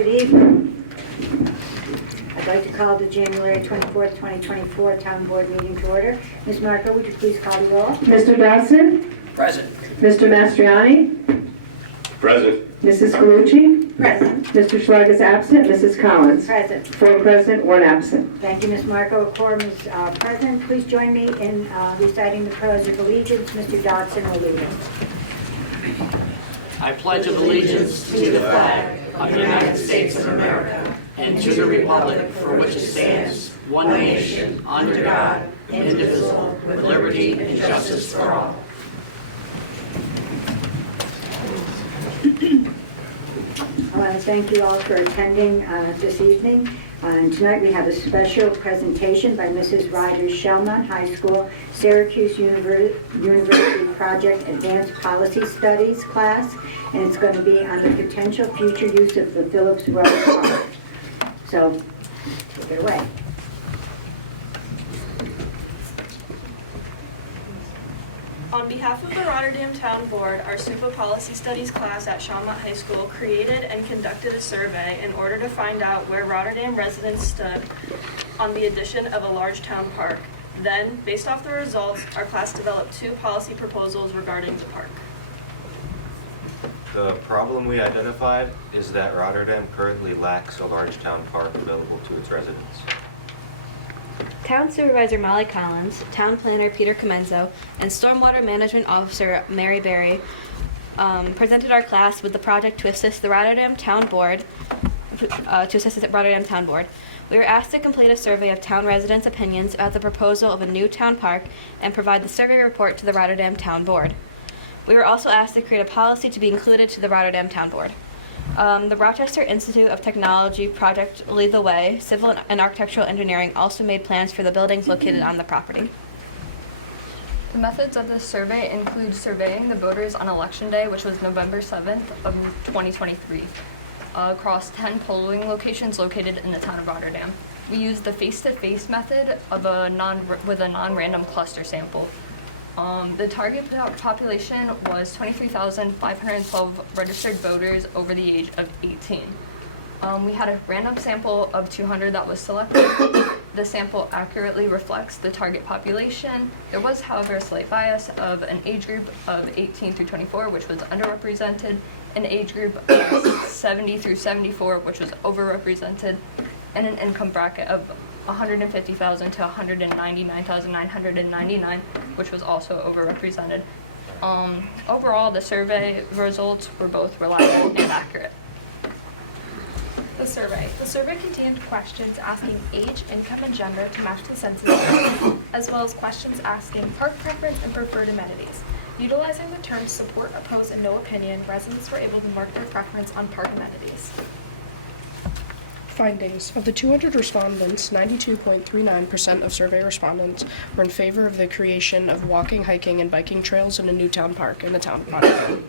Good evening. I'd like to call the January 24th, 2024 Town Board meeting to order. Ms. Marco, would you please call the roll? Mr. Dodson? Present. Mr. Mastriani? Present. Mrs. Galucci? Present. Mr. Schlag is absent. Mrs. Collins? Present. 4 present, 1 absent. Thank you, Ms. Marco. A quorum is present. Please join me in reciting the Pledge of Allegiance. Mr. Dodson will lead us. I pledge allegiance to the flag of the United States of America and to the republic for which it stands, one nation, under God, indivisible, with liberty and justice for all. I want to thank you all for attending this evening. And tonight we have a special presentation by Mrs. Ryder Shellmont High School Syracuse University Project Advanced Policy Studies class, and it's going to be on the potential future use of the Phillips Road Park. So, take it away. On behalf of the Rotterdam Town Board, our SUPA Policy Studies class at Shawmut High School created and conducted a survey in order to find out where Rotterdam residents stood on the addition of a large town park. Then, based off the results, our class developed 2 policy proposals regarding the park. The problem we identified is that Rotterdam currently lacks a large town park available to its residents. Town Supervisor Molly Collins, Town Planner Peter Comenzo, and Stormwater Management Officer Mary Berry presented our class with the project to assist the Rotterdam Town Board. We were asked to complete a survey of town residents' opinions about the proposal of a new town park and provide the survey report to the Rotterdam Town Board. We were also asked to create a policy to be included to the Rotterdam Town Board. The Rochester Institute of Technology project Lead the Way, Civil and Architectural Engineering, also made plans for the buildings located on the property. The methods of this survey include surveying the voters on Election Day, which was November 7th of 2023, across 10 polling locations located in the town of Rotterdam. We used the face-to-face method of with a non-random cluster sample. The target population was 23,512 registered voters over the age of 18. We had a random sample of 200 that was selected. The sample accurately reflects the target population. There was, however, a slight bias of an age group of 18 through 24, which was underrepresented, an age group of 70 through 74, which was overrepresented, and an income bracket of 150,000 to 199,999, which was also overrepresented. Overall, the survey results were both reliable and accurate. The survey contained questions asking age, income, and gender to match the census, as well as questions asking park preference and preferred amenities. Utilizing the terms support, oppose, and no opinion, residents were able to mark their preference on park amenities. Findings. Of the 200 respondents, 92.39% of survey respondents were in favor of the creation of walking, hiking, and biking trails in a new town park in the town of Rotterdam.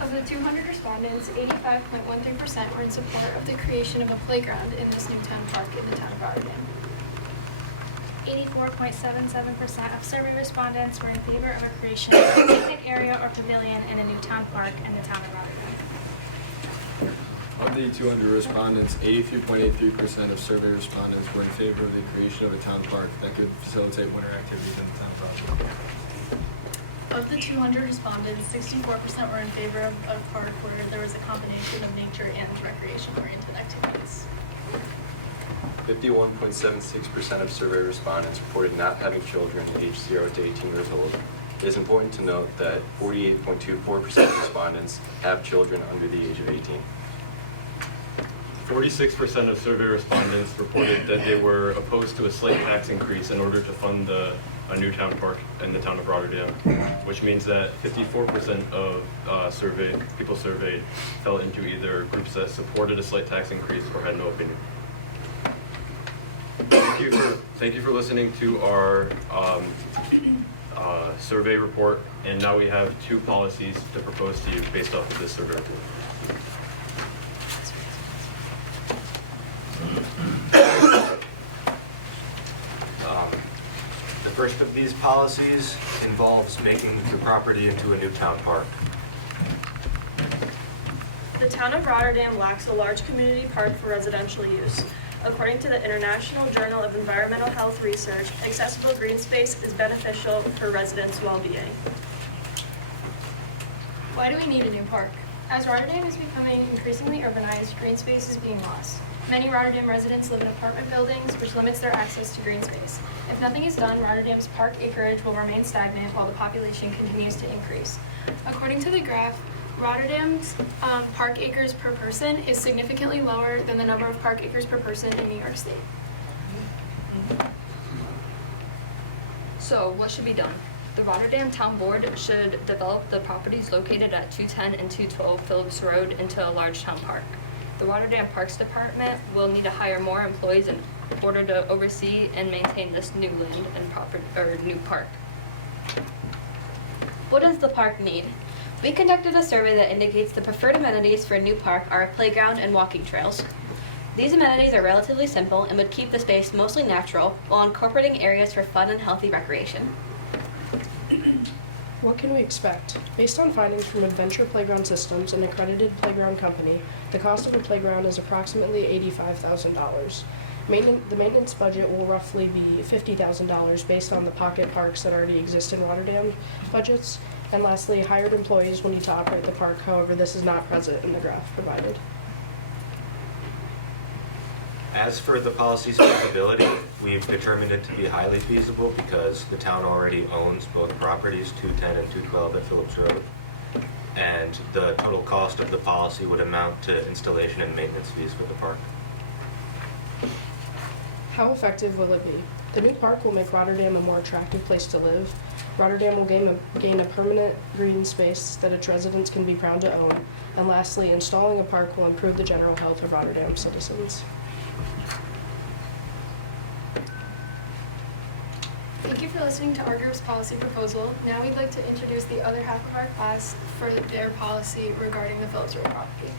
Of the 200 respondents, 85.13% were in support of the creation of a playground in this new town park in the town of Rotterdam. 84.77% of survey respondents were in favor of a creation of a picnic area or pavilion in a new town park in the town of Rotterdam. Of the 200 respondents, 83.83% of survey respondents were in favor of the creation of a town park that could facilitate winter activities in the town proper. Of the 200 respondents, 64% were in favor of a park where there was a combination of nature and recreation-oriented activities. 51.76% of survey respondents reported not having children aged 0 to 18 years old. It is important to note that 48.24% of respondents have children under the age of 18. 46% of survey respondents reported that they were opposed to a slight tax increase in order to fund a new town park in the town of Rotterdam, which means that 54% of people surveyed fell into either groups that supported a slight tax increase or had no opinion. Thank you for listening to our survey report, and now we have 2 policies to propose to you based off of this survey report. The first of these policies involves making the property into a new town park. The town of Rotterdam lacks a large community park for residential use. According to the International Journal of Environmental Health Research, accessible green space is beneficial for residents' well-being. Why do we need a new park? As Rotterdam is becoming increasingly urbanized, green space is being lost. Many Rotterdam residents live in apartment buildings, which limits their access to green space. If nothing is done, Rotterdam's park acreage will remain stagnant while the population continues to increase. According to the graph, Rotterdam's park acres per person is significantly lower than the number of park acres per person in New York State. So, what should be done? The Rotterdam Town Board should develop the properties located at 210 and 212 Phillips Road into a large town park. The Rotterdam Parks Department will need to hire more employees in order to oversee and maintain this new land and new park. What does the park need? We conducted a survey that indicates the preferred amenities for a new park are a playground and walking trails. These amenities are relatively simple and would keep the space mostly natural while incorporating areas for fun and healthy recreation. What can we expect? Based on findings from Adventure Playground Systems, an accredited playground company, the cost of a playground is approximately $85,000. The maintenance budget will roughly be $50,000 based on the pocket parks that already exist in Rotterdam budgets. And lastly, hired employees will need to operate the park, however, this is not present in the graph provided. As for the policy's feasibility, we've determined it to be highly feasible because the town already owns both properties, 210 and 212 at Phillips Road. And the total cost of the policy would amount to installation and maintenance fees for the park. How effective will it be? The new park will make Rotterdam a more attractive place to live. Rotterdam will gain a permanent green space that its residents can be proud to own. And lastly, installing a park will improve the general health of Rotterdam citizens. Thank you for listening to our group's policy proposal. Now we'd like to introduce the other half of our class for their policy regarding the Phillips Road property.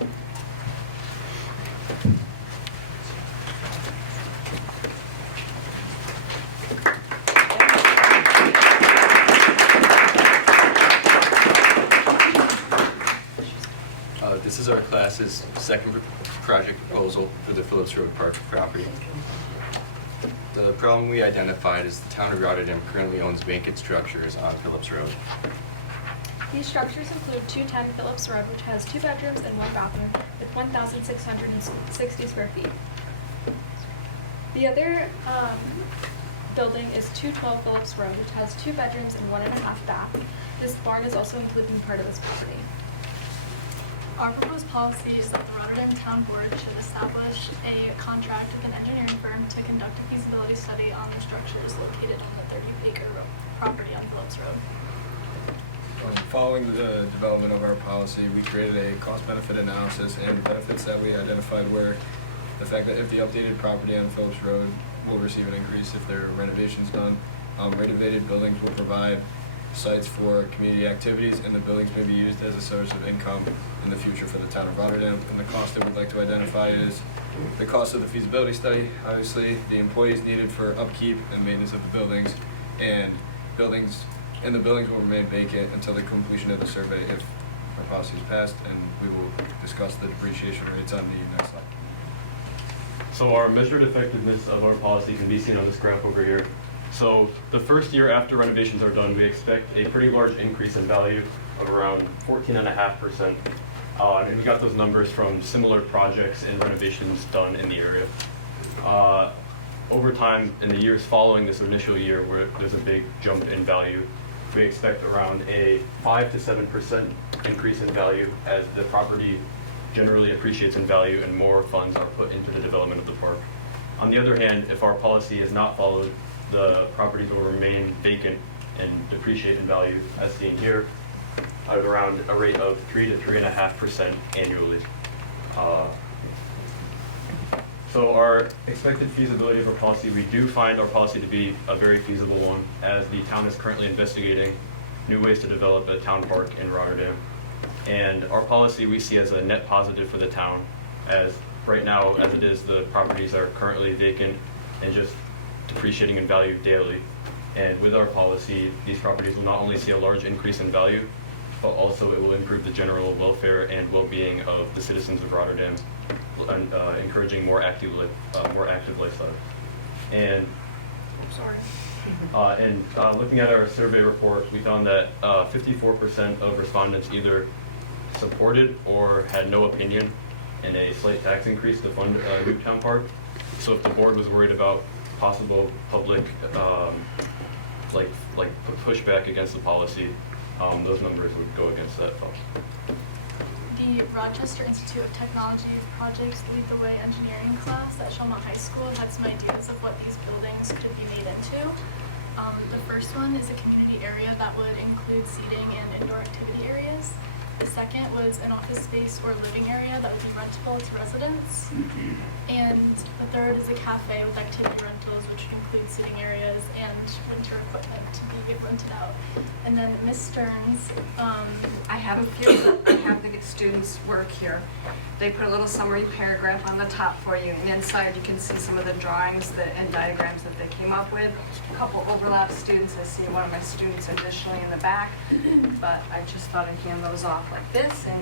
This is our class's second project proposal for the Phillips Road Park property. The problem we identified is the town of Rotterdam currently owns vacant structures on Phillips Road. These structures include 210 Phillips Road, which has 2 bedrooms and 1 bathroom with 1,660 square feet. The other building is 212 Phillips Road, which has 2 bedrooms and 1.5 bath. This barn is also included in part of this property. Our proposed policy is that the Rotterdam Town Board should establish a contract with an engineering firm to conduct a feasibility study on the structures located on the 30-acre property on Phillips Road. Following the development of our policy, we created a cost-benefit analysis, and the benefits that we identified were the fact that if the updated property on Phillips Road will receive an increase if there are renovations done, renovated buildings will provide sites for community activities, and the buildings may be used as a source of income in the future for the town of Rotterdam. And the cost that we'd like to identify is the cost of the feasibility study, obviously, the employees needed for upkeep and maintenance of the buildings, and the buildings will remain vacant until the completion of the survey if our policy is passed, and we will discuss the depreciation rates on the next slide. So our measured effectiveness of our policy can be seen on this graph over here. So the first year after renovations are done, we expect a pretty large increase in value of around 14.5%. And we got those numbers from similar projects and renovations done in the area. Over time, in the years following this initial year where there's a big jump in value, we expect around a 5 to 7% increase in value as the property generally appreciates in value and more funds are put into the development of the park. On the other hand, if our policy is not followed, the properties will remain vacant and depreciate in value, as seen here, at around a rate of 3 to 3.5% annually. So our expected feasibility of our policy, we do find our policy to be a very feasible one, as the town is currently investigating new ways to develop a town park in Rotterdam. And our policy we see as a net positive for the town, as right now, as it is, the properties are currently vacant and just depreciating in value daily. And with our policy, these properties will not only see a large increase in value, but also it will improve the general welfare and well-being of the citizens of Rotterdam, encouraging more active lifestyle. And looking at our survey report, we found that 54% of respondents either supported or had no opinion in a slight tax increase to fund Newtown Park. So if the board was worried about possible public pushback against the policy, those numbers would go against that thought. The Rochester Institute of Technology Projects Lead the Way engineering class at Shawmut High School had some ideas of what these buildings could be made into. The first one is a community area that would include seating and indoor activity areas. The second was an office space or living area that would be rentable to residents. And the third is a cafe with activity rentals, which would include sitting areas and winter equipment to be rented out. And then Ms. Stearns, I have a few that I have the students work here. They put a little summary paragraph on the top for you, and inside you can see some of the drawings and diagrams that they came up with. A couple overlap students. I see one of my students additionally in the back, but I just thought I'd hand those off like this and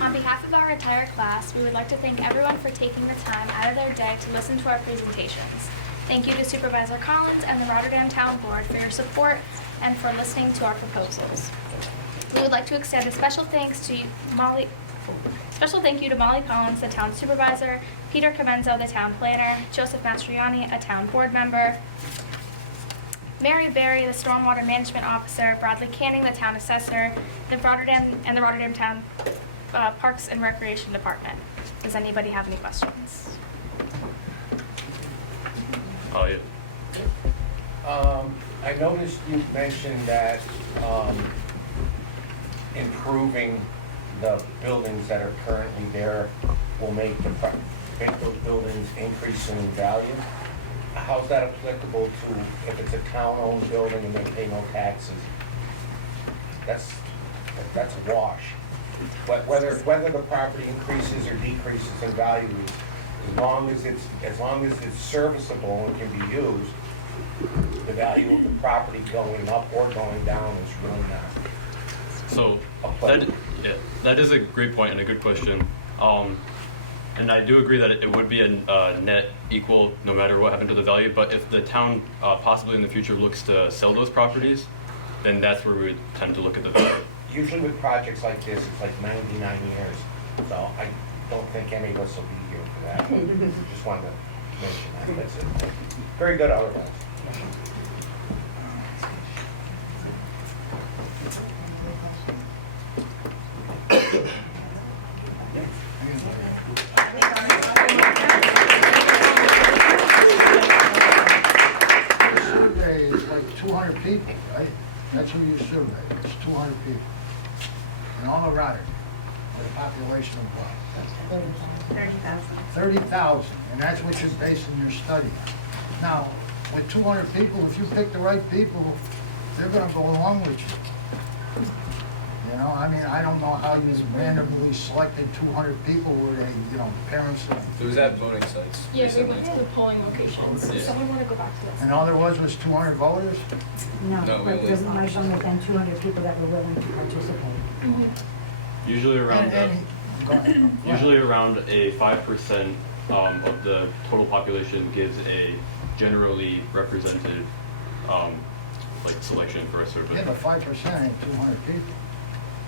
On behalf of our entire class, we would like to thank everyone for taking the time out of their day to listen to our presentations. Thank you to Supervisor Collins and the Rotterdam Town Board for your support and for listening to our proposals. We would like to extend a special thank you to Molly Collins, the Town Supervisor, Peter Comenzo, the Town Planner, Joseph Mastriani, a Town Board Member, Mary Berry, the Stormwater Management Officer, Bradley Canning, the Town Assessor, the Rotterdam Town Parks and Recreation Department. Does anybody have any questions? Oh, yeah. I noticed you mentioned that improving the buildings that are currently there will make those buildings increase in value. How's that applicable to if it's a town-owned building and they pay no taxes? That's a wash. But whether the property increases or decreases in value, as long as it's serviceable and can be used, the value of the property going up or going down is really not. So that is a great point and a good question. And I do agree that it would be a net equal no matter what happened to the value, but if the town possibly in the future looks to sell those properties, then that's where we would tend to look at the value. Usually with projects like this, it's like 99 years, so I don't think any of us will be here for that. Just wanted to mention that, that's it. Very good otherwise. Survey is like 200 people, right? That's who you survey. It's 200 people. And all of Rotterdam, with a population of what? 30,000. 30,000, and that's what you're basing your study on. Now, with 200 people, if you pick the right people, they're going to go along with you. You know, I mean, I don't know how you randomly selected 200 people where they, parents. It was at voting sites. Yeah, we went to the polling locations. Yeah. Someone want to go back to this? And all there was 200 voters? No, No, but we there's only- much more than 200 people that were willing to participate. Usually around Go ahead. usually around a 5% of the total population gives a generally represented selection for a survey. Yeah, but 5% ain't 200 people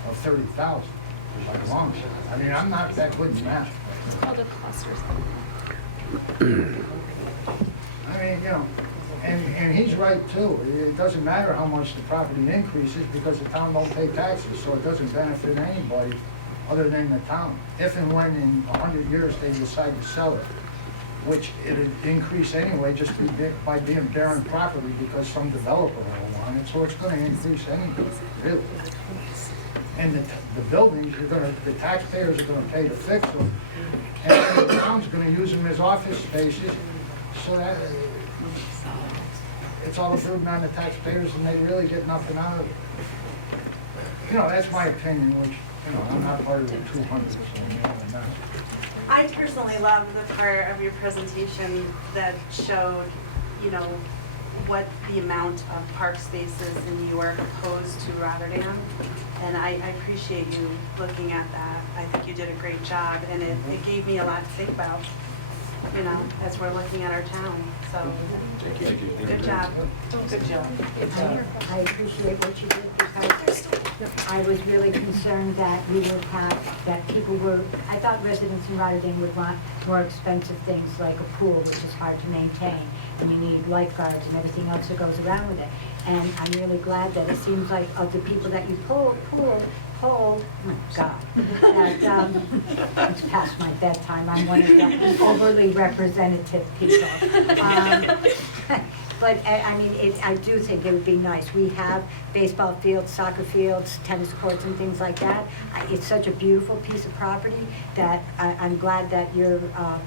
of 30,000. Like long shot. I mean, I'm not that good in math. It's called a cluster. I mean, and he's right too. It doesn't matter how much the property increases because the town don't pay taxes, so it doesn't benefit anybody other than the town. If and when in 100 years they decide to sell it, which it'd increase anyway just by being barren property because some developer will want it, so it's going to increase anyway, really. And the buildings, the taxpayers are going to pay to fix them, and then the town's going to use them as office spaces, so that it's all a burden on the taxpayers, and they really get nothing out of it. That's my opinion, which I'm not part of the 200, so I'm not. I personally loved the part of your presentation that showed, what the amount of park spaces in New York opposed to Rotterdam. And I appreciate you looking at that. I think you did a great job, and it gave me a lot to think about, you know, as we're looking at our town. So, good job. Good job. I appreciate what you did because I was really concerned that we would have, that people were, I thought residents in Rotterdam would want more expensive things like a pool, which is hard to maintain, and you need lifeguards and everything else that goes around with it. And I'm really glad that it seems like of the people that you polled, oh my God, that, it's past my bedtime, I'm one of the overly representative people. But I mean, I do think it would be nice. We have baseball fields, soccer fields, tennis courts and things like that. It's such a beautiful piece of property that I'm glad that your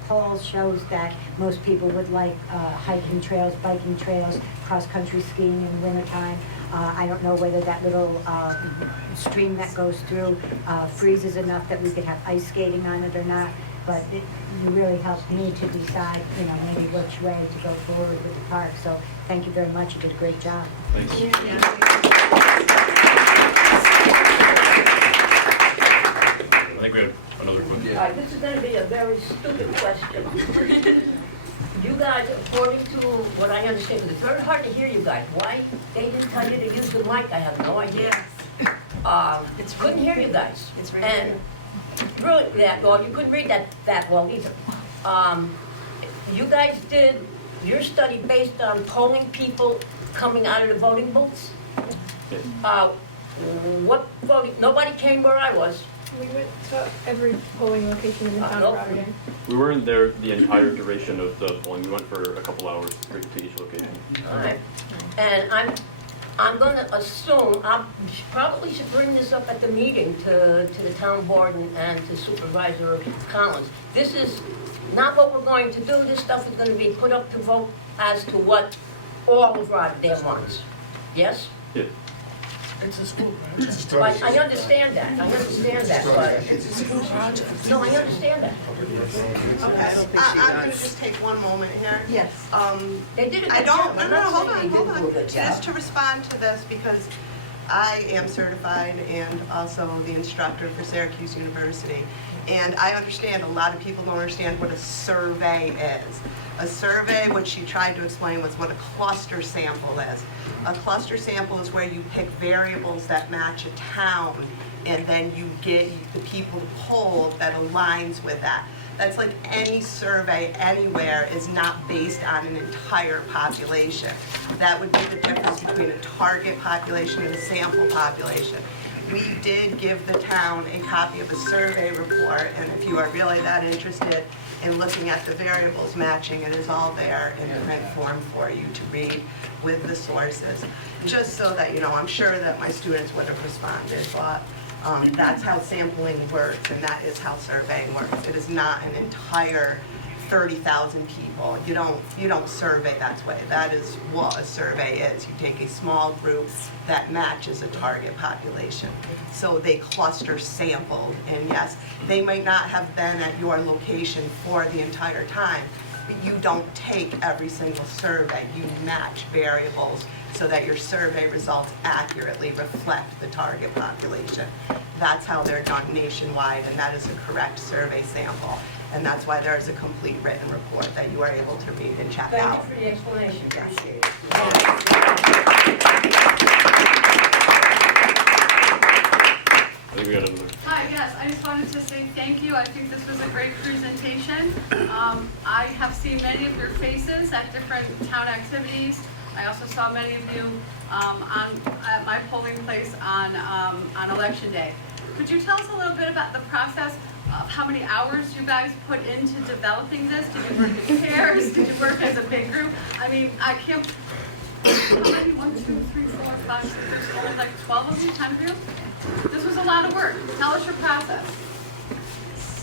poll shows that most people would like hiking trails, biking trails, cross-country skiing in the wintertime. I don't know whether that little stream that goes through freezes enough that we could have ice skating on it or not. But you really helped me to decide, you know, maybe which way to go forward with the park. So thank you very much. You did a great job. Thanks. Yeah. I think we have another question. All right, this is going to be a very stupid question. You guys, according to what I understand, it's very hard to hear you guys. Why they didn't tell you to use the mic, I have no idea. Couldn't hear you guys. It's right And really, that well, you couldn't read that well either. You guys did your study based on polling people coming out of the voting booths? What voting? Nobody came where I was. We went to every polling location in the town of Rotterdam. We weren't there the entire duration of the polling. We went for a couple hours to each location. All right. And I'm going to assume, I probably should bring this up at the meeting to the town board and to Supervisor Collins. This is not what we're going to do. This stuff is going to be put up to vote as to what all of Rotterdam wants. Yes? Yes. It's a school project. I understand that. I understand that, but... No, I understand that. Okay, I'm going to just take one moment here. Yes. They did a good I don't, job. no, I'm no, not hold saying on, they hold didn't do a on. good job. Just to respond to this, because I am certified and also the instructor for Syracuse University. And I understand a lot of people don't understand what a survey is. A survey, what she tried to explain was what a cluster sample is. A cluster sample is where you pick variables that match a town, and then you get the people to poll that aligns with that. That's like any survey anywhere is not based on an entire population. That would be the difference between a target population and a sample population. We did give the town a copy of a survey report, and if you are really that interested in looking at the variables matching, it is all there in the print form for you to read with the sources. Just so that you know, I'm sure that my students would have responded, but that's how sampling works, and that is how surveying works. It is not an entire 30,000 people. You don't survey that way. That is what a survey is. You take a small group that matches a target population. So they cluster sampled, and yes, they might not have been at your location for the entire time, but you don't take every single survey. You match variables so that your survey results accurately reflect the target population. That's how they're done nationwide, and that is a correct survey sample. And that's why there is a complete written report that you are able to read and check out. Thank you for the explanation. Appreciate it. I think we got another. Hi, yes, I just wanted to say thank you. I think this was a great presentation. I have seen many of your faces at different town activities. I also saw many of you at my polling place on Election Day. Could you tell us a little bit about the process of how many hours you guys put into developing this? Did you work in pairs? Did you work as a big group? I mean, I can't... How many? 1, 2, 3, 4, 5, 6, there's like 12 of you, 10 of you? This was a lot of work. Tell us your process.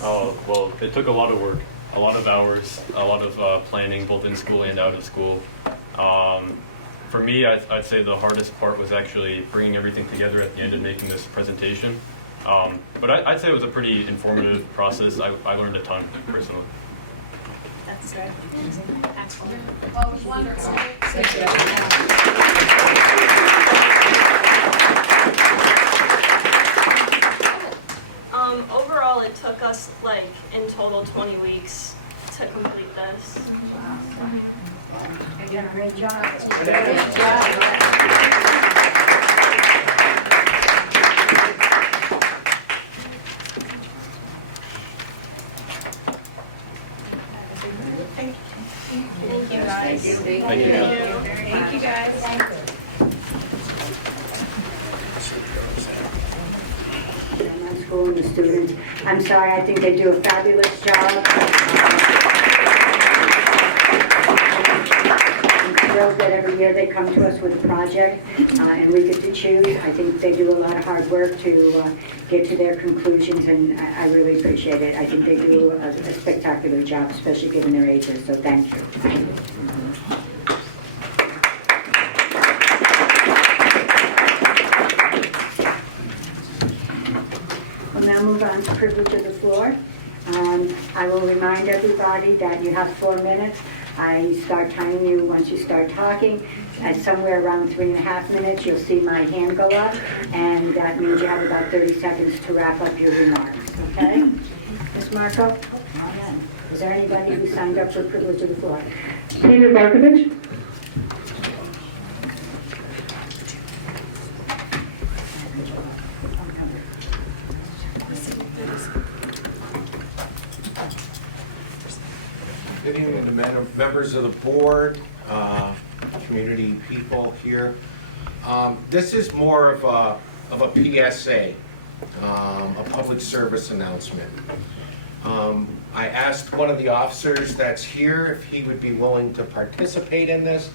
Oh, well, it took a lot of work, a lot of hours, a lot of planning, both in school and out of school. For me, I'd say the hardest part was actually bringing everything together at the end and making this presentation. But I'd say it was a pretty informative process. I learned a ton, personally. Excellent. Well, it was wonderful. Overall, it took us like in total 20 weeks to complete this. You did a great job. Thank you guys. Thank you. Thank you guys. School and the students. I'm sorry, I think they do a fabulous job. I'm thrilled that every year they come to us with a project and we get to choose. I think they do a lot of hard work to get to their conclusions, and I really appreciate it. I think they do a spectacular job, especially given their ages, so thank you. We'll now move on to privilege of the floor. I will remind everybody that you have 4 minutes. I start timing you once you start talking. At somewhere around 3.5 minutes, you'll see my hand go up, and that means you have about 30 seconds to wrap up your remarks, okay? Ms. Marco, come on in. Is there anybody who signed up for privilege of the floor? Peter Markovich. Good evening to members of the board, community people here. This is more of a PSA, a public service announcement. I asked one of the officers that's here if he would be willing to participate in this,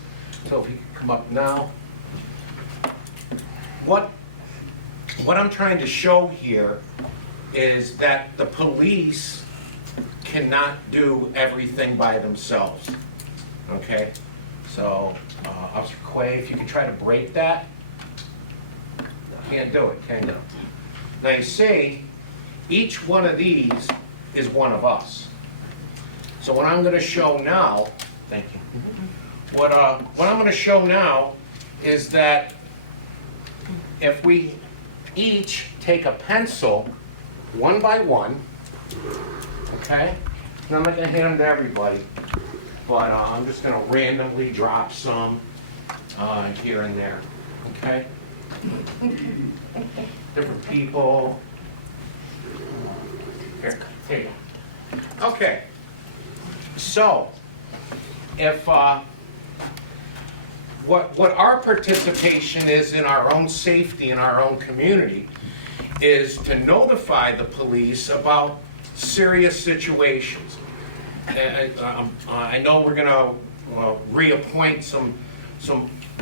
so if he could come up now. What I'm trying to show here is that the police cannot do everything by themselves, okay? So, Officer Quay, if you could try to break that. Can't do it, can you? Now you see, each one of these is one of us. So what I'm gonna show now, thank you. What I'm gonna show now is that if we each take a pencil, one by one, okay? And I'm not gonna hand them to everybody, but I'm just gonna randomly drop some here and there, okay? Different people. Here you go. Okay. So, if what our participation is in our own safety in our own community is to notify the police about serious situations. I know we're going to reappoint some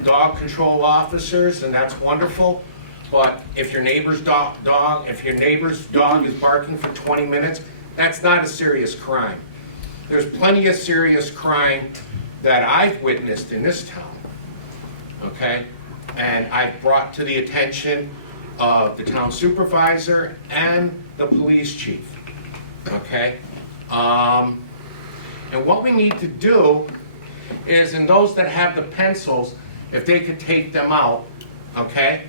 dog control officers, and that's wonderful. But if your neighbor's dog is barking for 20 minutes, that's not a serious crime. There's plenty of serious crime that I've witnessed in this town. Okay, and I've brought to the attention of the town supervisor and the police chief. Okay, and what we need to do is, in those that have the pencils, if they could take them out, okay,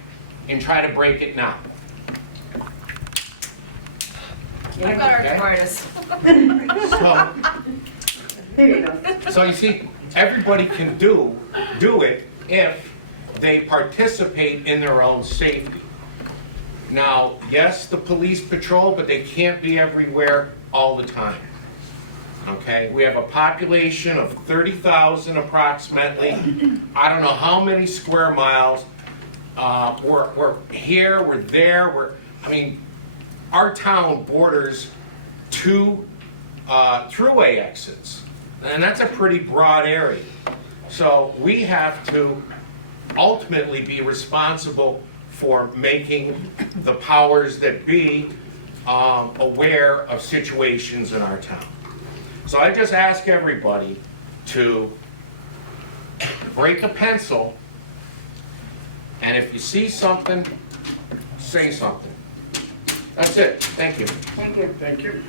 and try to break it now. I've got arthritis. So, There you go. so you see, everybody can do it if they participate in their own safety. Now, yes, the police patrol, but they can't be everywhere all the time. Okay, we have a population of 30,000 approximately. I don't know how many square miles. We're here, we're there, I mean, our town borders 2 throughway exits, and that's a pretty broad area. So we have to ultimately be responsible for making the powers that be aware of situations in our town. So I just ask everybody to break a pencil, and if you see something, say something. That's it. Thank you. Thank you. Thank you.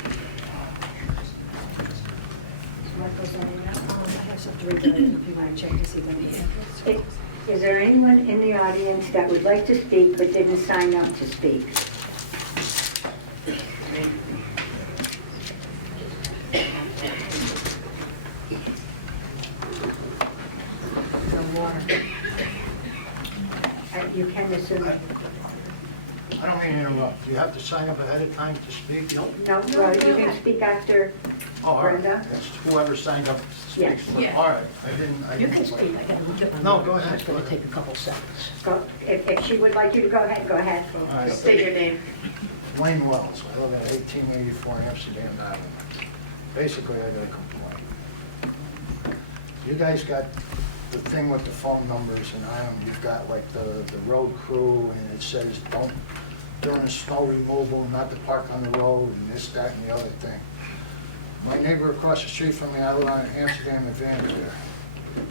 What goes on there? I have something regarding, if you want to check to see when the address. Is there anyone in the audience that would like to speak but didn't sign up to speak? The water. You can assume. I don't mean to interrupt. Do you have to sign up ahead of time to speak? No, well, you can speak after Oh, all right. Brenda. That's whoever signed up Yes. speaks. Yeah. All right, I You didn't. can speak, I gotta get my. No, go ahead. It's gonna take a couple seconds. Go, if she would like you to go ahead, go ahead. All right. State your name. Wayne Wells, I live at 1884 Amsterdam Avenue. Basically, I got a complaint. You guys got the thing with the phone numbers, and you've got like the road crew, and it says don't, during snow removal, not to park on the road, and this, that, and the other thing. My neighbor across the street from me, I live on Amsterdam and Vanderveer.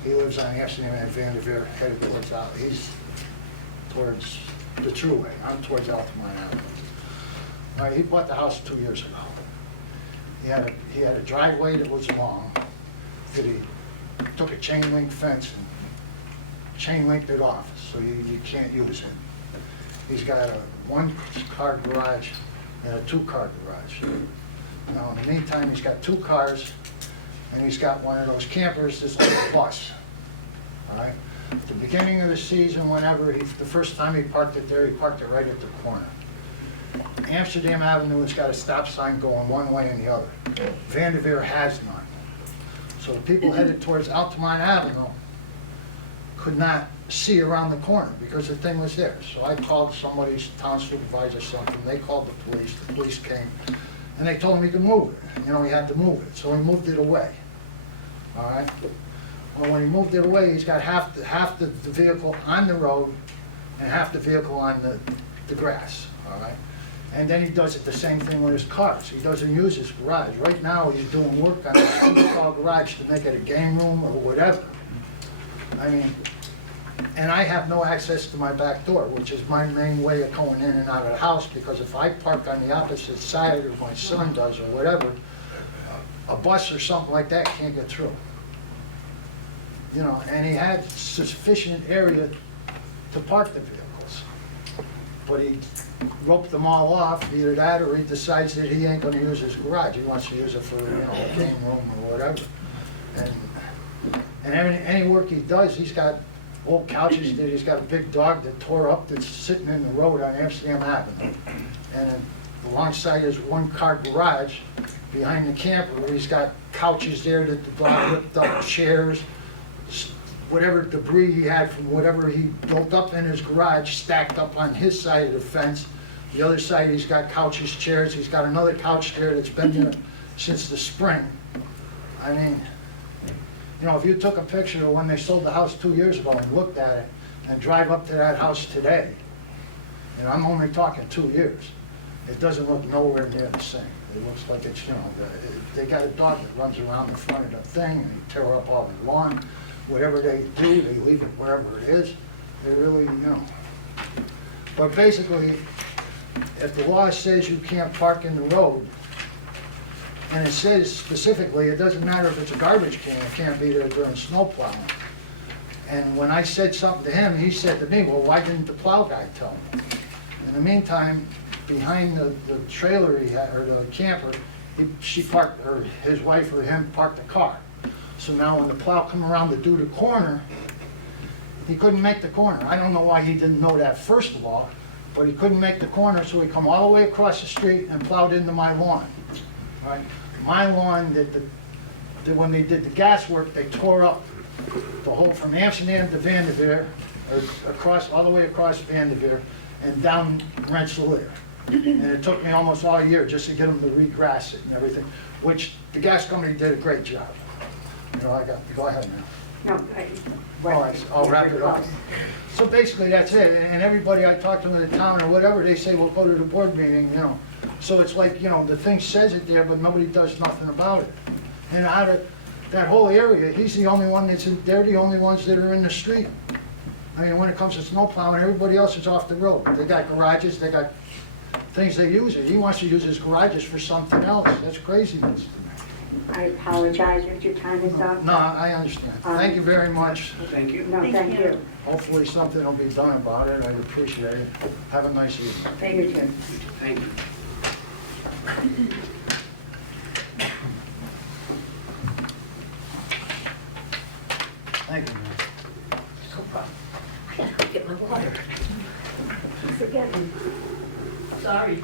He lives on Amsterdam and Vanderveer, headed towards he's towards the Trueway. I'm towards Altamont Avenue. All right, he bought the house 2 years ago. He had a driveway that was long, that he took a chain link fence and chain linked it off, so you can't use it. He's got a 1-car garage and a 2-car garage. Now, in the meantime, he's got 2 cars, and he's got one of those campers that's like a bus. All right? At the beginning of the season, the first time he parked it there, he parked it right at the corner. Amsterdam Avenue has got a stop sign going one way and the other. Vanderveer has none. So the people headed towards Altamont Avenue could not see around the corner because the thing was there. So I called somebody's town supervisor or something. They called the police came, and they told him he could move it. You know, he had to move it. So he moved it away. All right? Well, when he moved it away, he's got half the vehicle on the road and half the vehicle on the grass. All right? And then he does it the same thing with his cars. He doesn't use his garage. Right now, he's doing work on his 2-car garage to make it a game room or whatever. I mean, and I have no access to my back door, which is my main way of going in and out of the house, because if I park on the opposite side, or my son does, or whatever, a bus or something like that can't get through. You know, and he had sufficient area to park the vehicles. But he roped them all off, either that or he decides that he ain't gonna use his garage. He wants to use it for, you know, a game room or whatever. And any work he does, he's got old couches, he's got a big dog that tore up that's sitting in the road on Amsterdam Avenue. And alongside his 1-car garage, behind the camper, he's got couches there that the dog ripped up, chairs, whatever debris he had from whatever he built up in his garage stacked up on his side of the fence. The other side, he's got couches, chairs. He's got another couch there that's been there since the spring. I mean, you know, if you took a picture of when they sold the house 2 years ago and looked at it and drive up to that house today, and I'm only talking 2 years, it doesn't look nowhere near the same. It looks like it's, you know, they got a dog that runs around the front of the thing and they tear up all the lawn. Whatever they do, they leave it wherever it is. They really, you know. But basically, if the law says you can't park in the road, and it says specifically, it doesn't matter if it's a garbage can, it can't be there during snow plowing. And when I said something to him, he said to me, well, why didn't the plow guy tell me? In the meantime, behind the trailer he had, or the camper, she parked, or his wife or him parked the car. So now when the plow come around to do the corner, he couldn't make the corner. I don't know why he didn't know that first of all, but he couldn't make the corner, so he come all the way across the street and plowed into my lawn. Right? My lawn, that when they did the gas work, they tore up the whole from Amsterdam to Vanderveer, or across, all the way across Vanderveer, and down Rensselaer. And it took me almost all year just to get them to regrass it and everything, which the gas company did a great job. You know, go ahead now. No, I'll wrap it up. So basically, that's it. And everybody I talk to in the town or whatever, they say, well, go to the board meeting, you know. So it's like, you know, the thing says it there, but nobody does nothing about it. And out of that whole area, he's the only one they're the only ones that are in the street. I mean, when it comes to snow plowing, everybody else is off the road. They got garages, they got things they use it. He wants to use his garages for something else. That's craziness to me. I apologize if your time is up. No, I understand. Thank you very much. Thank you. No, thank you. Hopefully something will be done about it. I appreciate it. Have a nice evening. Thank you, too. Thank you. Thank you, man. No problem. I gotta go get my water. Forget me. Sorry.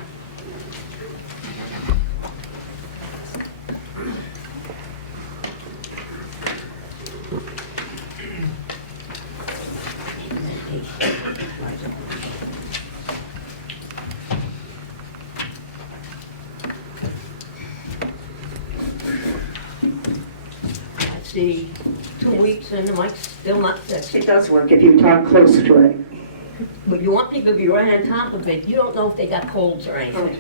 I see 2 weeks and the mic's still not fixed. It does work if you talk close to it. But you want people to be right on top of it. You don't know if they got colds or anything.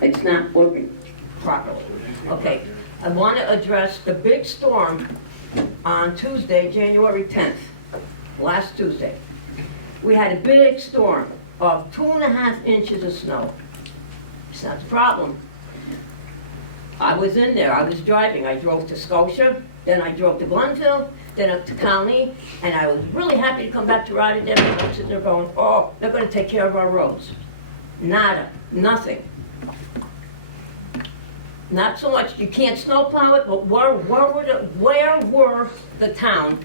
It's not working properly. Okay, I want to address the big storm on Tuesday, January 10th, last Tuesday. We had a big storm of 2.5 inches of snow. It's not a problem. I was in there, I was driving. I drove to Scotia, then I drove to Glenville, then up to Colony, and I was really happy to come back to Rotterdam. And I'm sitting there going, oh, they're going to take care of our roads. Nada, nothing. Not so much, you can't snowplow it, but where were the town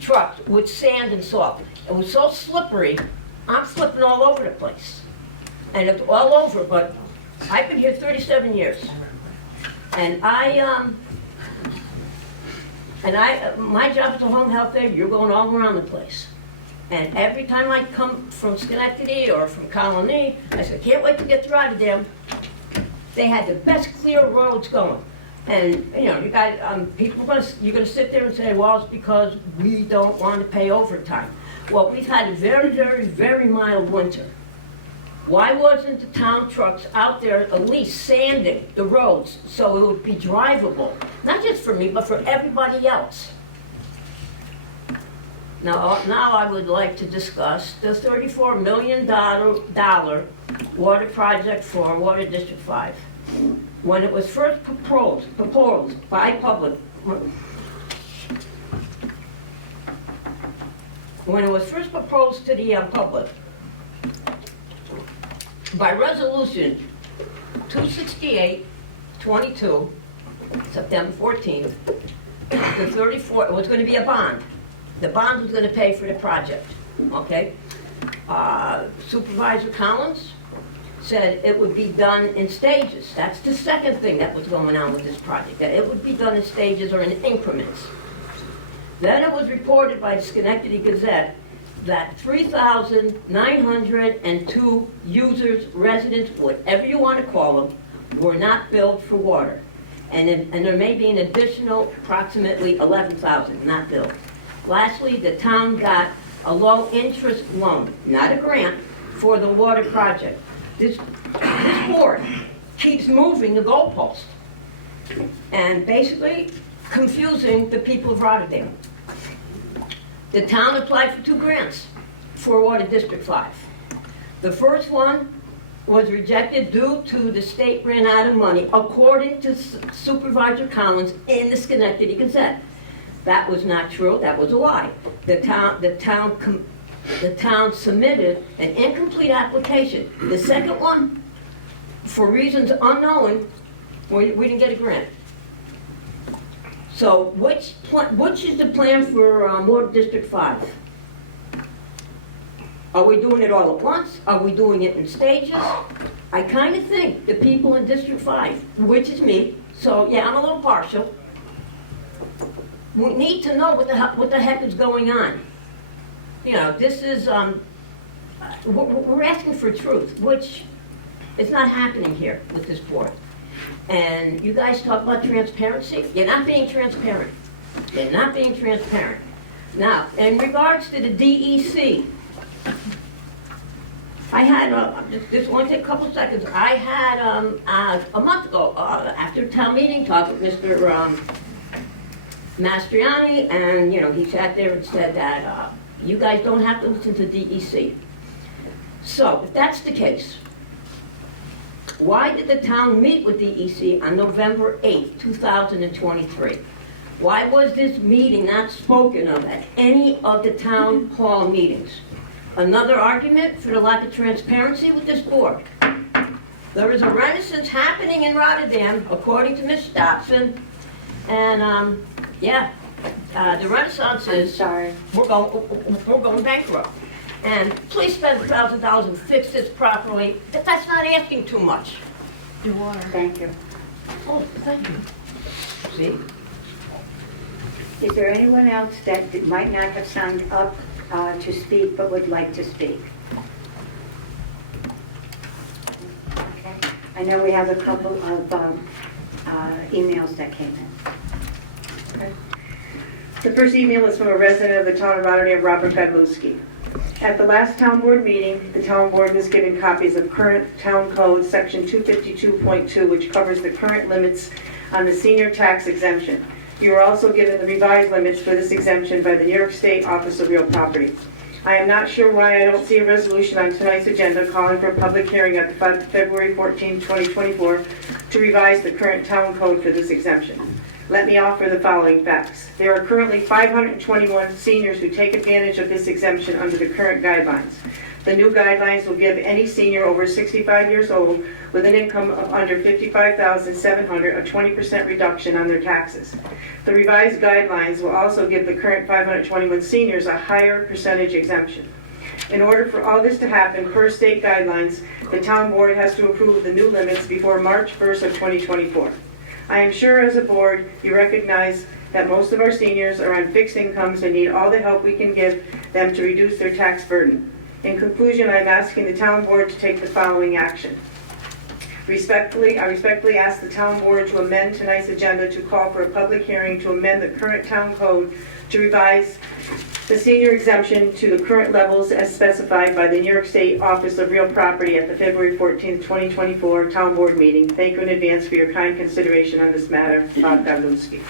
trucks with sand and salt? It was so slippery, I'm slipping all over the place. And it's all over, but I've been here 37 years. And my job is a home health aide. You're going all around the place. And every time I come from Schenectady or from Colony, I said, can't wait to get to Rotterdam. They had the best clear roads going. And, you know, you guys, you're gonna sit there and say, well, it's because we don't want to pay overtime. Well, we've had a very, very, very mild winter. Why wasn't the town trucks out there at least sanding the roads so it would be drivable? Not just for me, but for everybody else. Now I would like to discuss the $34 million water project for Water District 5. When it was first proposed by public, when it was first proposed to the public, by resolution 268-22, September 14th, the 34, it was going to be a bond. The bond was going to pay for the project, okay? Supervisor Collins said it would be done in stages. That's the second thing that was going on with this project, that it would be done in stages or in increments. Then it was reported by the Schenectady Gazette that 3,902 users, residents, whatever you want to call them, were not billed for water. And there may be an additional approximately 11,000 not billed. Lastly, the town got a low-interest loan, not a grant, for the water project. This board keeps moving the goalpost and basically confusing the people of Rotterdam. The town applied for 2 grants for Water District 5. The first one was rejected due to the state ran out of money, according to Supervisor Collins in the Schenectady Gazette. That was not true, that was a lie. The town submitted an incomplete application. The second one, for reasons unknown, we didn't get a grant. So which is the plan for Water District 5? Are we doing it all at once? Are we doing it in stages? I kind of think the people in District 5, which is me, so yeah, I'm a little partial, we need to know what the heck is going on. You know, this is, we're asking for truth, which is not happening here with this board. And you guys talk about transparency. You're not being transparent. You're not being transparent. Now, in regards to the DEC, I had, this won't take a couple seconds. I had, a month ago, after town meeting, talked with Mr. Mastriani, and, you know, he sat there and said that you guys don't have to listen to DEC. So, if that's the case, Why did the town meet with DEC on November 8th, 2023? Why was this meeting not spoken of at any of the town hall meetings? Another argument for the lack of transparency with this board. There is a renaissance happening in Rotterdam, according to Ms. Stopson, and the renaissance is we're going bankrupt. And please spend $1,000 and fix this properly. That's not asking too much. Your water. Thank you. Oh, thank you. See? Is there anyone else that might not have signed up to speak but would like to speak? Okay. I know we have a couple of emails that came in. Okay. The first email is from a resident of the town of Rotterdam, Robert Godlewski. At the last town board meeting, the town board was given copies of current town code section 252.2, which covers the current limits on the senior tax exemption. You were also given the revised limits for this exemption by the New York State Office of Real Property. I am not sure why I don't see a resolution on tonight's agenda calling for a public hearing at the February 14, 2024 to revise the current town code for this exemption. Let me offer the following facts. There are currently 521 seniors who take advantage of this exemption under the current guidelines. The new guidelines will give any senior over 65 years old with an income of under $55,700 a 20% reduction on their taxes. The revised guidelines will also give the current 521 seniors a higher percentage exemption. In order for all this to happen, per state guidelines, the town board has to approve the new limits before March 1st of 2024. I am sure as a board you recognize that most of our seniors are on fixed incomes and need all the help we can give them to reduce their tax burden. In conclusion, I am asking the town board to take the following action. I respectfully ask the town board to amend tonight's agenda to call for a public hearing to amend the current town code to revise the senior exemption to the current levels as specified by the New York State Office of Real Property at the February 14, 2024 town board meeting. Thank you in advance for your kind consideration on this matter, Bob Godlewski.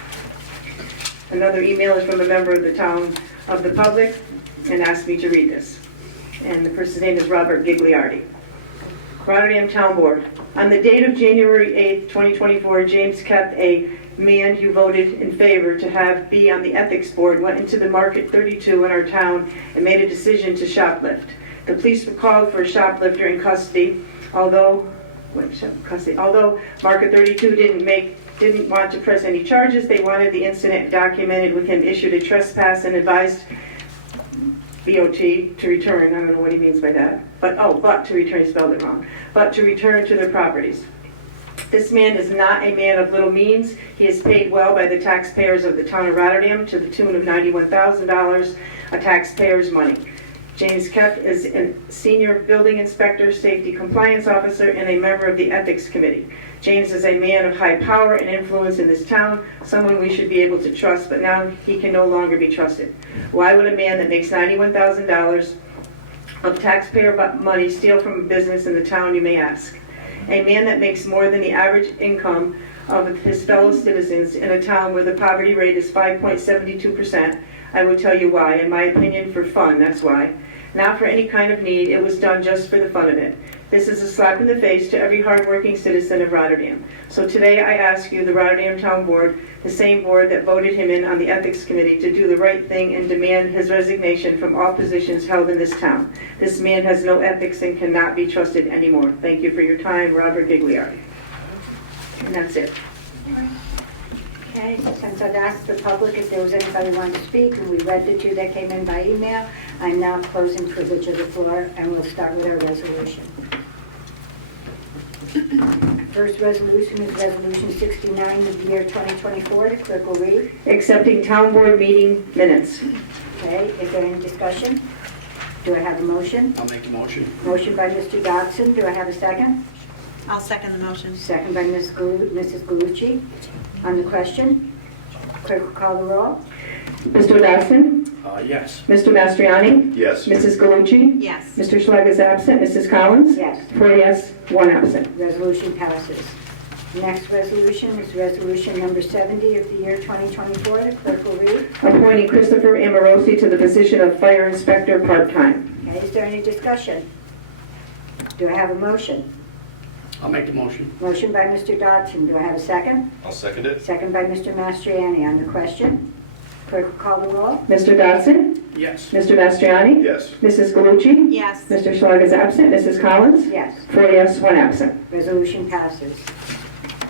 Another email is from a member of the public and asked me to read this. And the person's name is Robert Gigliardi. Rotterdam Town Board. On the date of January 8, 2024, James Kept, a man you voted in favor to have be on the ethics board, went into the Market 32 in our town and made a decision to shoplift. The police were called for a shoplifter in custody, although Market 32 didn't want to press any charges. They wanted the incident documented with him issued a trespass and advised BOT to return. I don't know what he means by that. But to return, he spelled it wrong. But to return to their properties. This man is not a man of little means. He is paid well by the taxpayers of the town of Rotterdam to the tune of $91,000 of taxpayers' money. James Kept is a senior building inspector, safety compliance officer, and a member of the ethics committee. James is a man of high power and influence in this town, someone we should be able to trust, but now he can no longer be trusted. Why would a man that makes $91,000 of taxpayer money steal from a business in the town, you may ask? A man that makes more than the average income of his fellow citizens in a town where the poverty rate is 5.72%, I will tell you why. In my opinion, for fun, that's why. Not for any kind of need, it was done just for the fun of it. This is a slap in the face to every hardworking citizen of Rotterdam. So today I ask you, the Rotterdam Town Board, the same board that voted him in on the Ethics Committee, to do the right thing and demand his resignation from all positions held in this town. This man has no ethics and cannot be trusted anymore. Thank you for your time, Robert Gigliardi. And that's it. Okay, since I'd asked the public if there was anybody who wanted to speak, and we read the two that came in by email, I'm now closing privilege of the floor, and we'll start with our resolution. First resolution is Resolution 69 of the year 2024. The clerk will read. Accepting town board meeting minutes. Okay, is there any discussion? Do I have a motion? I'll make a motion. Motion by Mr. Dodson. Do I have a second? I'll second the motion. Second by Mrs. Galucci. On the question, clerk will call the roll. Mr. Dodson? Yes. Mr. Mastriani? Yes. Mrs. Galucci? Yes. Mr. Schlegg is absent. Mrs. Collins? Yes. 4 yes, 1 absent. Resolution passes. Next resolution is Resolution number 70 of the year 2024. The clerk will read. Appointing Christopher Amorosi to the position of Fire Inspector part-time. Okay, is there any discussion? Do I have a motion? I'll make the motion. Motion by Mr. Dodson. Do I have a second? I'll second it. Second by Mr. Mastriani. On the question, clerk will call the roll. Mr. Dodson? Yes. Mr. Mastriani? Yes. Mrs. Galucci? Yes. Mr. Schlag is absent. Mrs. Collins? Yes. 4 yes, 1 absent. Resolution passes.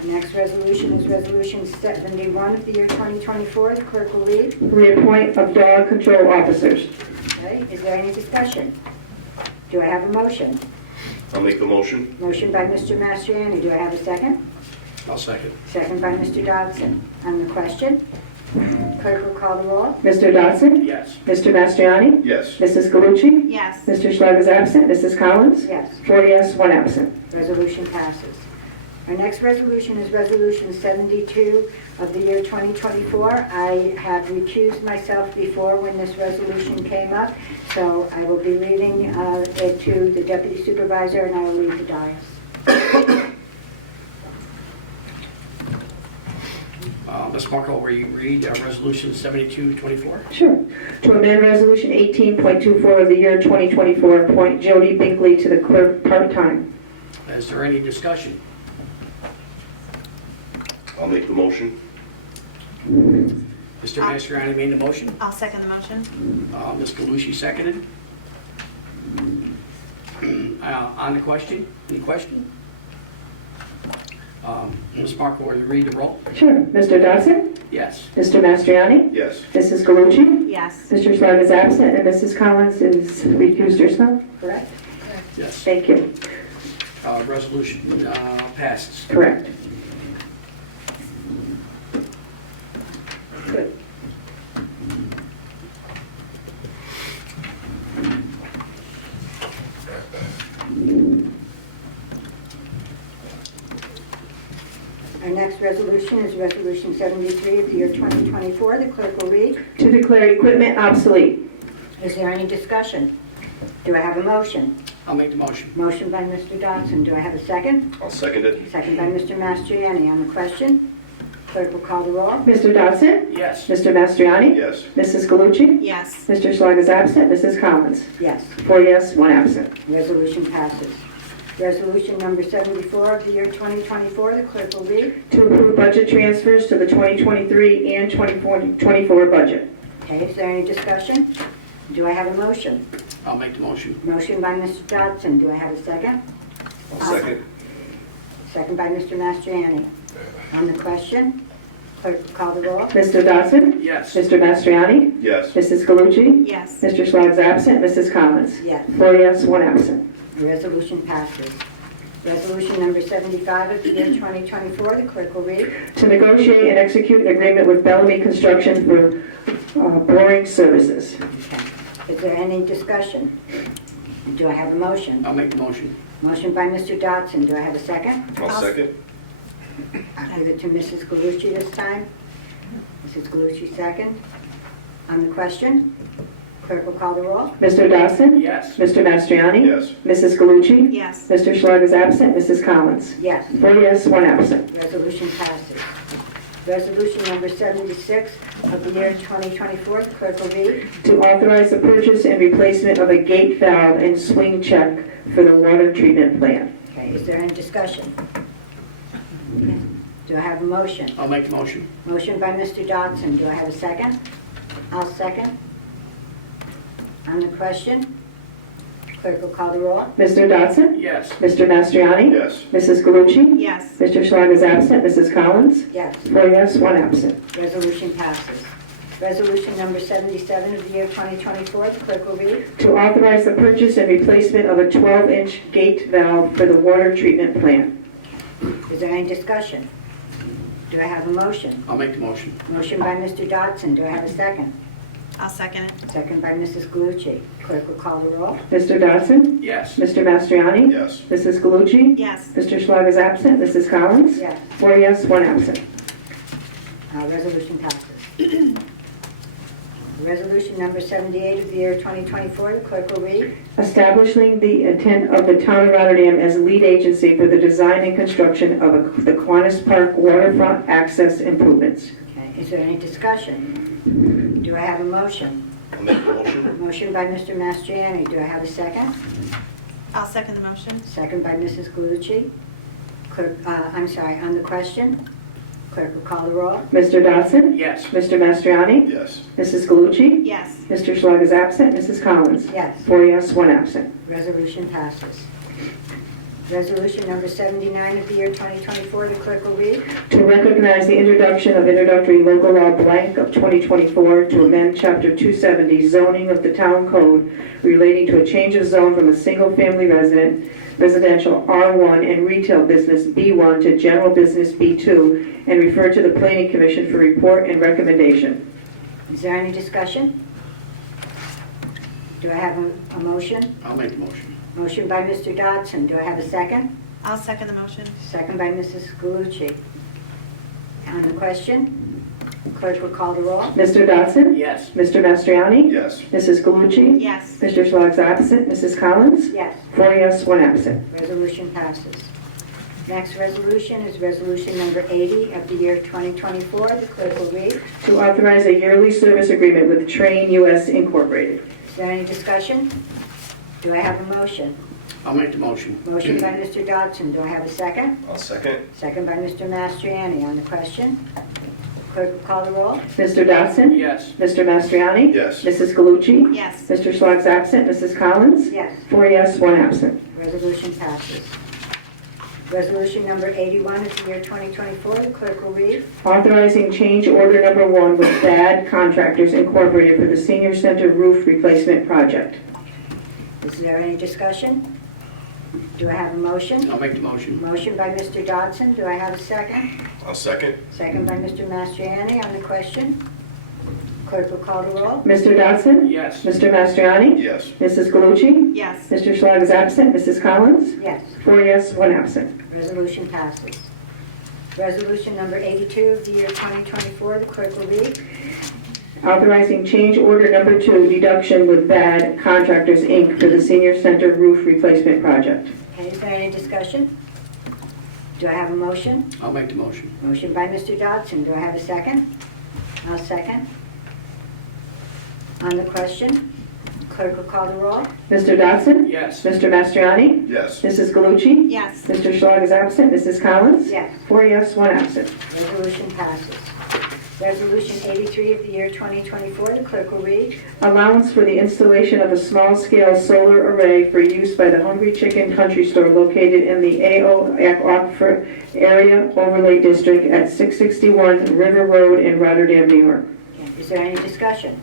The next resolution is Resolution 71 of the year 2024. The clerk will read. Reappoint of dog control officers. Okay, is there any discussion? Do I have a motion? I'll make the motion. Motion by Mr. Mastriani. Do I have a second? I'll second. Second by Mr. Dodson. On the question, clerk will call the roll. Mr. Dodson? Yes. Mr. Mastriani? Yes. Mrs. Galucci? Yes. Mr. Schlag is absent. Mrs. Collins? Yes. 4 yes, 1 absent. Resolution passes. Our next resolution is Resolution 72 of the year 2024. I have recused myself before when this resolution came up, so I will be reading it to the Deputy Supervisor, and I will leave the dais. Ms. Markle, will you read Resolution 7224? Sure. To amend Resolution 18.24 of the year 2024, appoint Jody Binkley to the clerk part-time. Is there any discussion? I'll make the motion. Mr. Mastriani made the motion. I'll second the motion. Ms. Galucci seconded. On the question? Any question? Ms. Markle, will you read the roll? Sure. Mr. Dodson? Yes. Mr. Mastriani? Yes. Mrs. Galucci? Yes. Mr. Schlag is absent, and Mrs. Collins is recused herself. Correct? Yes. Thank you. Resolution passes. Correct. Good. Our next resolution is Resolution 73 of the year 2024. The clerk will read. To declare equipment obsolete. Is there any discussion? Do I have a motion? I'll make the motion. Motion by Mr. Dodson. Do I have a second? I'll second it. Second by Mr. Mastriani. On the question, clerk will call the roll. Mr. Dodson? Yes. Mr. Mastriani? Yes. Mrs. Galucci? Yes. Mr. Schlag is absent. Mrs. Collins? Yes. 4 yes, 1 absent. Resolution passes. Resolution number 74 of the year 2024. The clerk will read. To approve budget transfers to the 2023 and 2024 budget. Okay, is there any discussion? Do I have a motion? I'll make the motion. Motion by Mr. Dodson. Do I have a second? I'll second. Second by Mr. Mastriani. On the question, clerk will call the roll. Mr. Dodson? Yes. Mr. Mastriani? Yes. Mrs. Galucci? Yes. Mr. Schlag is absent. Mrs. Collins? Yes. 4 yes, 1 absent. The resolution passes. Resolution number 75 of the year 2024. The clerk will read. To negotiate and execute an agreement with Bellamy Construction for boring services. Okay. Is there any discussion? Do I have a motion? I'll make the motion. Motion by Mr. Dodson. Do I have a second? I'll second. I'll give it to Mrs. Galucci this time. Mrs. Galucci second. On the question, clerk will call the roll. Mr. Dodson? Yes. Mr. Mastriani? Yes. Mrs. Galucci? Yes. Mr. Schlag is absent. Mrs. Collins? Yes. 4 yes, 1 absent. Resolution passes. Resolution number 76 of the year 2024. The clerk will read. To authorize the purchase and replacement of a gate valve and swing check for the water treatment plant. Okay, is there any discussion? Do I have a motion? I'll make the motion. Motion by Mr. Dodson. Do I have a second? I'll second. On the question, clerk will call the roll. Mr. Dodson? Yes. Mr. Mastriani? Yes. Mrs. Galucci? Yes. Mr. Schlag is absent. Mrs. Collins? Yes. 4 yes, 1 absent. Resolution passes. Resolution number 77 of the year 2024. The clerk will read. To authorize the purchase and replacement of a 12-inch gate valve for the water treatment plant. Is there any discussion? Do I have a motion? I'll make the motion. Motion by Mr. Dodson. Do I have a second? I'll second it. Second by Mrs. Galucci. Clerk will call the roll. Mr. Dodson? Yes. Mr. Mastriani? Yes. Mrs. Galucci? Yes. Mr. Schlag is absent. Mrs. Collins? Yes. 4 yes, 1 absent. Resolution passes. Resolution number 78 of the year 2024. The clerk will read. Establishing the intent of the Town of Rotterdam as lead agency for the design and construction of the Kiwanis Park waterfront access improvements. Okay. Is there any discussion? Do I have a motion? I'll make the motion. Motion by Mr. Mastriani. Do I have a second? I'll second the motion. Second by Mrs. Galucci. On the question, clerk will call the roll. Mr. Dodson? Yes. Mr. Mastriani? Yes. Mrs. Galucci? Yes. Mr. Schlag is absent. Mrs. Collins? Yes. 4 yes, 1 absent. Resolution passes. Resolution number 79 of the year 2024, the clerk will read. To recognize the introduction of introductory local law blank of 2024 to amend Chapter 270 zoning of the town code relating to a change of zone from a single-family residential R1 and retail business B1 to general business B2 and refer to the Planning Commission for report and recommendation. Is there any discussion? Do I have a motion? I'll make the motion. Motion by Mr. Dodson. Do I have a second? I'll second the motion. Second by Mrs. Galucci. On the question, clerk will call the roll. Mr. Dodson? Yes. Mr. Mastriani? Yes. Mrs. Galucci? Yes. Mr. Schlag's absent. Mrs. Collins? Yes. 4 yes, 1 absent. Resolution passes. Next resolution is resolution number 80 of the year 2024. The clerk will read. To authorize a yearly service agreement with Train US Incorporated. Is there any discussion? Do I have a motion? I'll make the motion. Motion by Mr. Dodson. Do I have a second? I'll second. Second by Mr. Mastriani. On the question, clerk will call the roll. Mr. Dodson? Yes. Mr. Mastriani? Yes. Mrs. Galucci? Yes. Mr. Schlag's absent. Mrs. Collins? Yes. 4 yes, 1 absent. Resolution passes. Resolution number 81 of the year 2024. The clerk will read. Authorizing change order number 1 with BAD Contractors Incorporated for the Senior Center Roof Replacement Project. Is there any discussion? Do I have a motion? I'll make the motion. Motion by Mr. Dodson. Do I have a second? I'll second. Second by Mr. Mastriani. On the question, clerk will call the roll. Mr. Dodson? Yes. Mr. Mastriani? Yes. Mrs. Galucci? Yes. Mr. Schlag is absent. Mrs. Collins? Yes. 4 yes, 1 absent. Resolution passes. Resolution number 82 of the year 2024. The clerk will read. Authorizing change order number 2 deduction with BAD Contractors Inc. for the Senior Center Roof Replacement Project. Okay, is there any discussion? Do I have a motion? I'll make the motion. Motion by Mr. Dodson. Do I have a second? I'll second. On the question, clerk will call the roll. Mr. Dodson? Yes. Mr. Mastriani? Yes. Mrs. Galucci? Yes. Mr. Schlag is absent. Mrs. Collins? Yes. 4 yes, 1 absent. Resolution passes. Resolution 83 of the year 2024. The clerk will read. Allowance for the installation of a small-scale solar array for use by the Hungry Chicken Country Store located in the AO Aquifer Area Overlay District at 661 River Road in Rotterdam, New York. Okay, is there any discussion?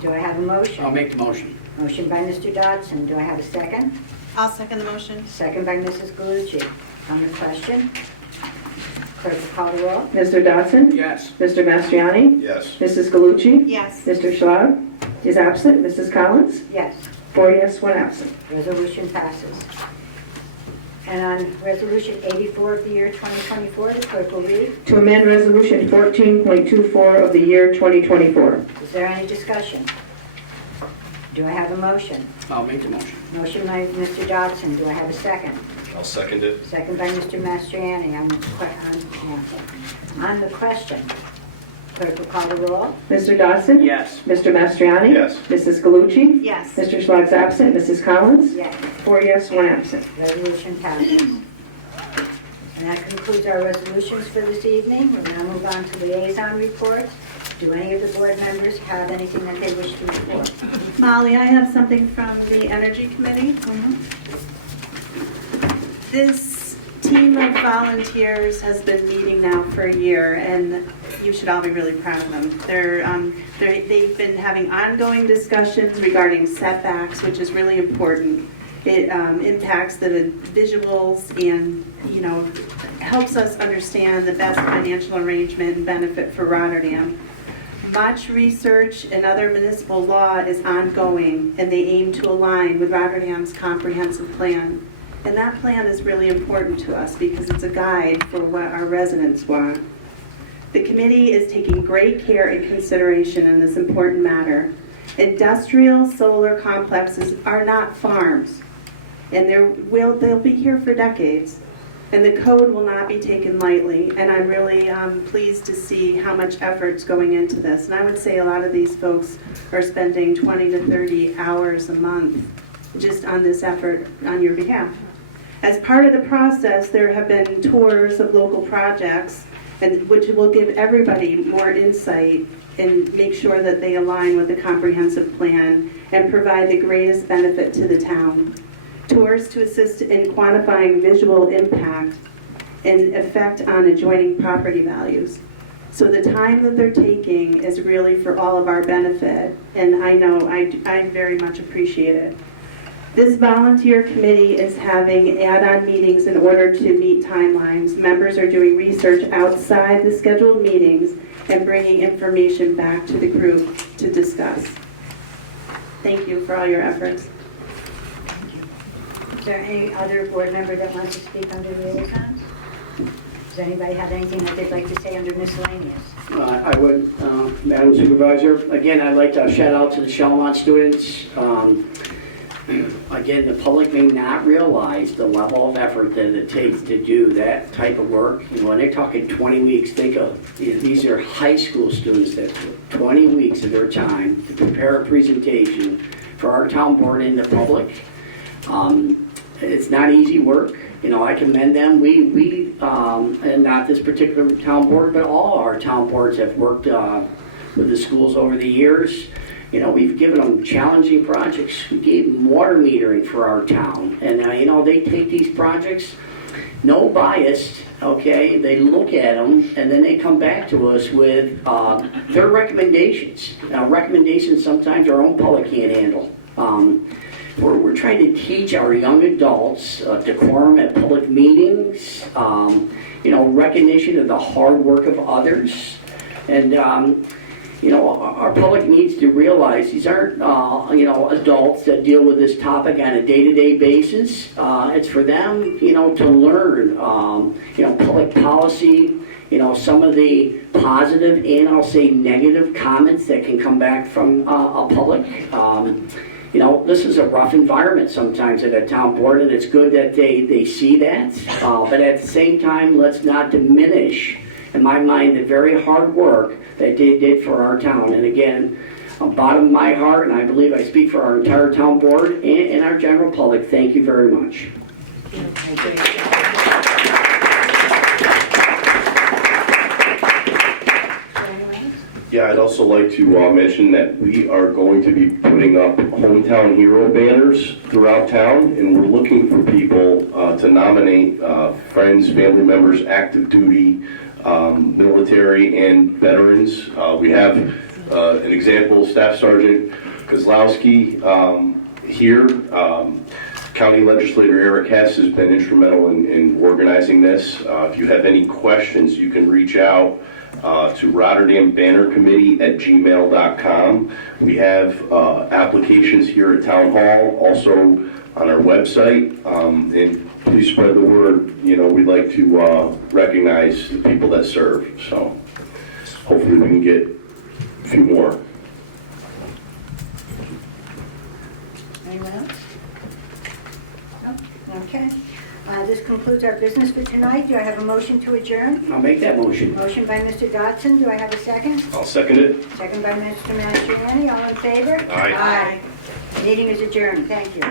Do I have a motion? I'll make the motion. Motion by Mr. Dodson. Do I have a second? I'll second the motion. Second by Mrs. Galucci. On the question, clerk will call the roll. Mr. Dodson? Yes. Mr. Mastriani? Yes. Mrs. Galucci? Yes. Mr. Schlag is absent. Mrs. Collins? Yes. 4 yes, 1 absent. Resolution passes. And on Resolution 84 of the year 2024, the clerk will read. To amend Resolution 14.24 of the year 2024. Is there any discussion? Do I have a motion? I'll make the motion. Motion by Mr. Dodson. Do I have a second? I'll second it. Second by Mr. Mastriani. On the question, clerk will call the roll. Mr. Dodson? Yes. Mr. Mastriani? Yes. Mrs. Galucci? Yes. Mr. Schlag's absent. Mrs. Collins? Yes. 4 yes, 1 absent. Resolution passes. And that concludes our resolutions for this evening. We'll now move on to liaison reports. Do any of the board members have anything that they wish to report? Molly, I have something from the Energy Committee. This team of volunteers has been meeting now for a year, and you should all be really proud of them. They've been having ongoing discussions regarding setbacks, which is really important. It impacts the visuals and, helps us understand the best financial arrangement and benefit for Rotterdam. Much research and other municipal law is ongoing, and they aim to align with Rotterdam's comprehensive plan. And that plan is really important to us because it's a guide for what our residents want. The committee is taking great care and consideration in this important matter. Industrial solar complexes are not farms, and they'll be here for decades. And the code will not be taken lightly, and I'm really pleased to see how much effort's going into this. And I would say a lot of these folks are spending 20 to 30 hours a month just on this effort on your behalf. As part of the process, there have been tours of local projects, which will give everybody more insight and make sure that they align with the comprehensive plan and provide the greatest benefit to the town. Tours to assist in quantifying visual impact and effect on adjoining property values. So the time that they're taking is really for all of our benefit, and I know I very much appreciate it. This volunteer committee is having add-on meetings in order to meet timelines. Members are doing research outside the scheduled meetings and bringing information back to the group to discuss. Thank you for all your efforts. Is there any other board member that wants to speak under liaison? Does anybody have anything that they'd like to say under miscellaneous? I would, Madam Supervisor. Again, I'd like to shout out to the Shellmont students. Again, the public may not realize the level of effort that it takes to do that type of work. You know, when they're talking 20 weeks, think of, these are high school students that took 20 weeks of their time to prepare a presentation for our town board and the public. It's not easy work. You know, I commend them. We and not this particular town board, but all our town boards have worked with the schools over the years. You know, we've given them challenging projects. We gave them water metering for our town. And, you know, they take these projects, no bias, okay? They look at them, and then they come back to us with their recommendations. Now, recommendations sometimes our own public can't handle. We're trying to teach our young adults decorum at public meetings, you know, recognition of the hard work of others. And, you know, our public needs to realize these aren't, you know, adults that deal with this topic on a day-to-day basis. It's for them, you know, to learn, you know, public policy, you know, some of the positive and I'll say negative comments that can come back from a public. You know, this is a rough environment sometimes at a town board, and it's good that they see that. But at the same time, let's not diminish, in my mind, the very hard work that they did for our town. And again, bottom of my heart, and I believe I speak for our entire town board and our general public, thank you very much. Yeah, I'd also like to mention that we are going to be putting up hometown hero banners throughout town, and we're looking for people to nominate friends, family members, active duty, military, and veterans. We have an example, Staff Sergeant Kozlowski here. County Legislator Eric Hess has been instrumental in organizing this. If you have any questions, you can reach out to RotterdamBannerCommittee@gmail.com. We have applications here at Town Hall, also on our website, and please spread the word. You know, we'd like to recognize the people that serve, so hopefully we can get a few more. Anyone else? No? Okay. This concludes our business for tonight. Do I have a motion to adjourn? I'll make that motion. Motion by Mr. Dodson. Do I have a second? I'll second it. Second by Mr. Mastriani. All in favor? Aye. Meeting is adjourned. Thank you.